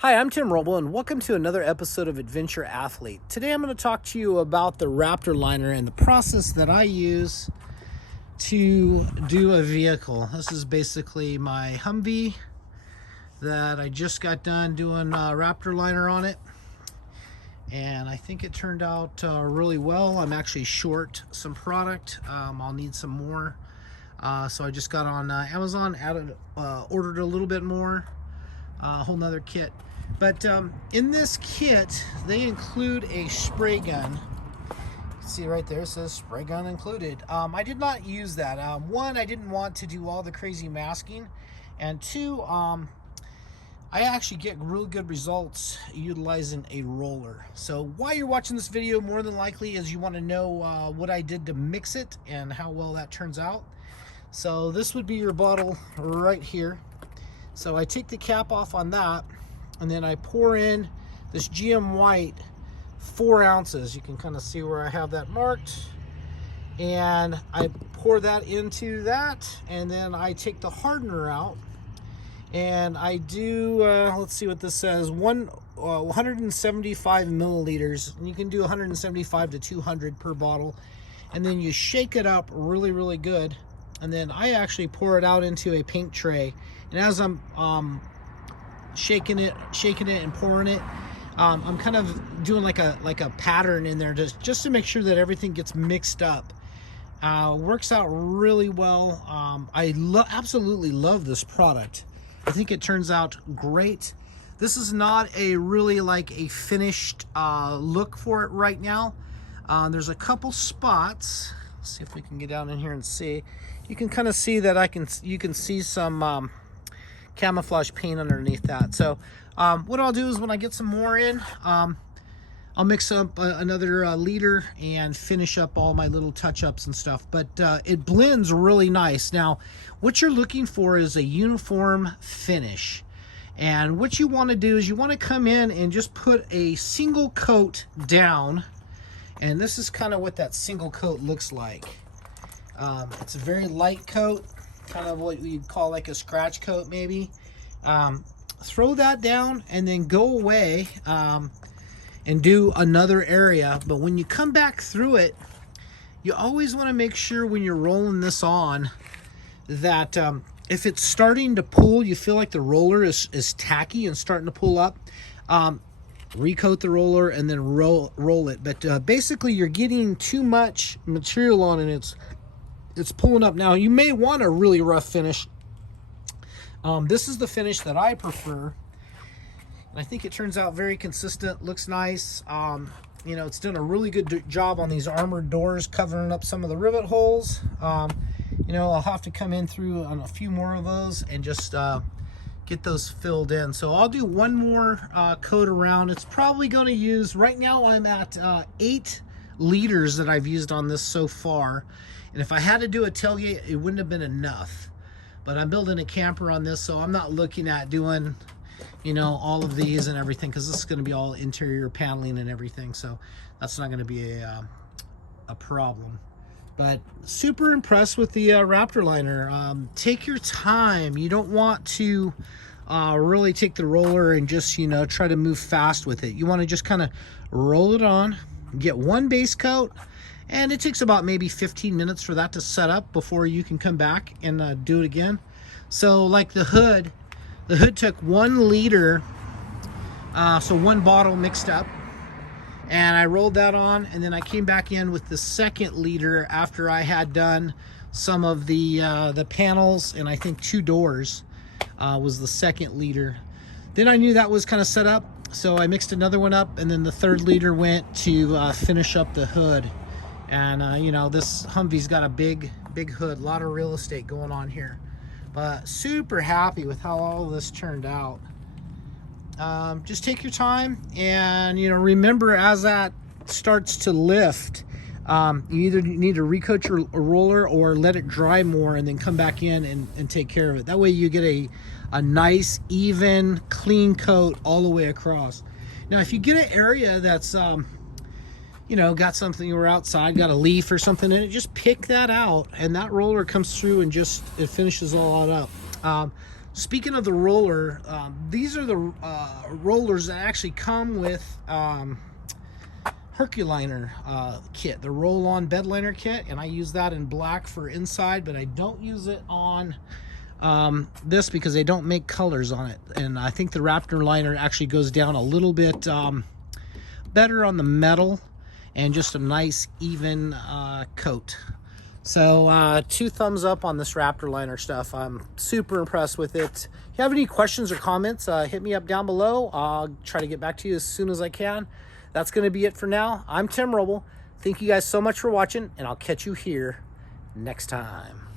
Hi, I'm Tim Roble, and welcome to another episode of Adventure Athlete. Today I'm going to talk to you about the Raptor liner and the process that I use to do a vehicle. This is basically my Humvee that I just got done doing Raptor liner on it. And I think it turned out really well. I'm actually short some product. I'll need some more. So I just got on Amazon, ordered a little bit more, a whole nother kit. But in this kit, they include a spray gun. You can see right there, it says spray gun included. I did not use that. One, I didn't want to do all the crazy masking. And two, I actually get really good results utilizing a roller. So while you're watching this video, more than likely is you want to know what I did to mix it and how well that turns out. So this would be your bottle right here. So I take the cap off on that, and then I pour in this GM White 4 ounces. You can kind of see where I have that marked. And I pour that into that, and then I take the hardener out, and I do, let's see what this says, 175 milliliters. And you can do 175 to 200 per bottle. And then you shake it up really, really good. And then I actually pour it out into a paint tray. And as I'm shaking it and pouring it, I'm kind of doing like a pattern in there just to make sure that everything gets mixed up. Works out really well. I absolutely love this product. I think it turns out great. This is not a really like a finished look for it right now. There's a couple spots. Let's see if we can get down in here and see. You can kind of see that you can see some camouflage paint underneath that. So what I'll do is when I get some more in, I'll mix up another liter and finish up all my little touch-ups and stuff. But it blends really nice. Now, what you're looking for is a uniform finish. And what you want to do is you want to come in and just put a single coat down. And this is kind of what that single coat looks like. It's a very light coat, kind of what you'd call like a scratch coat maybe. Throw that down and then go away and do another area. But when you come back through it, you always want to make sure when you're rolling this on that if it's starting to pull, you feel like the roller is tacky and starting to pull up, recoat the roller and then roll it. But basically you're getting too much material on and it's pulling up. Now you may want a really rough finish. This is the finish that I prefer. And I think it turns out very consistent, looks nice. You know, it's done a really good job on these armored doors, covering up some of the rivet holes. You know, I'll have to come in through on a few more of those and just get those filled in. So I'll do one more coat around. It's probably going to use, right now I'm at 8 liters that I've used on this so far. And if I had to do a tailgate, it wouldn't have been enough. But I'm building a camper on this, so I'm not looking at doing, you know, all of these and everything, because this is going to be all interior paneling and everything. So that's not going to be a problem. But super impressed with the Raptor liner. Take your time. You don't want to really take the roller and just, you know, try to move fast with it. You want to just kind of roll it on, get one base coat, and it takes about maybe 15 minutes for that to set up before you can come back and do it again. So like the hood took 1 liter, so 1 bottle mixed up. And I rolled that on, and then I came back in with the 2nd liter after I had done some of the panels, and I think 2 doors was the 2nd liter. Then I knew that was kind of set up, so I mixed another one up, and then the 3rd liter went to finish up the hood. And you know, this Humvee's got a big hood, a lot of real estate going on here. But super happy with how all of this turned out. Just take your time, and you know, remember as that starts to lift, you either need to recoat your roller or let it dry more and then come back in and take care of it. That way you get a nice, even, clean coat all the way across. Now if you get an area that's you know, got something, you were outside, got a leaf or something in it, just pick that out, and that roller comes through and just, it finishes all that up. Speaking of the roller, these are the rollers that actually come with Herculiner kit, the roll-on bed liner kit, and I use that in black for inside, but I don't use it on this because they don't make colors on it. And I think the Raptor liner actually goes down a little bit better on the metal, and just a nice even coat. So 2 thumbs up on this Raptor liner stuff. I'm super impressed with it. If you have any questions or comments, hit me up down below. I'll try to get back to you as soon as I can. That's going to be it for now. I'm Tim Roble. Thank you guys so much for watching, and I'll catch you here next time.